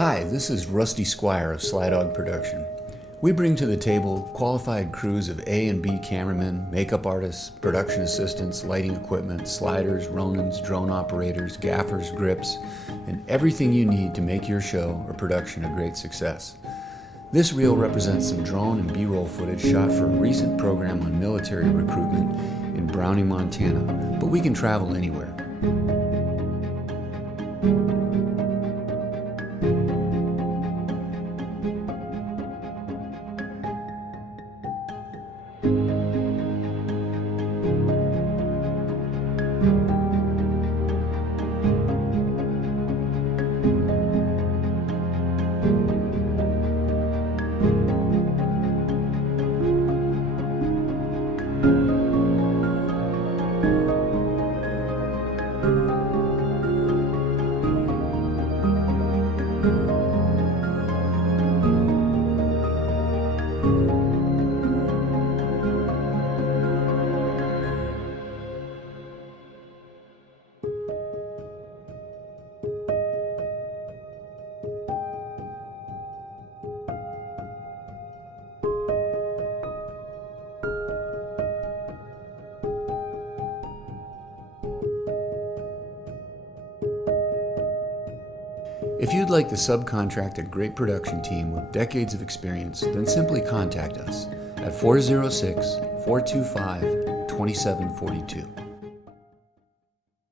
Hi, this is Rusty Squire of Sly Dog Production. We bring to the table qualified crews of A and B cameramen, makeup artists, production assistants, lighting equipment, sliders, Ronins, drone operators, gaffers, grips, and everything you need to make your show or production a great success. This reel represents some drone and B-roll footage shot for a recent program on military recruitment in Browning, Montana, but we can travel anywhere. If you'd like to subcontract a great production team with decades of experience, then simply contact us at 406-425-2742.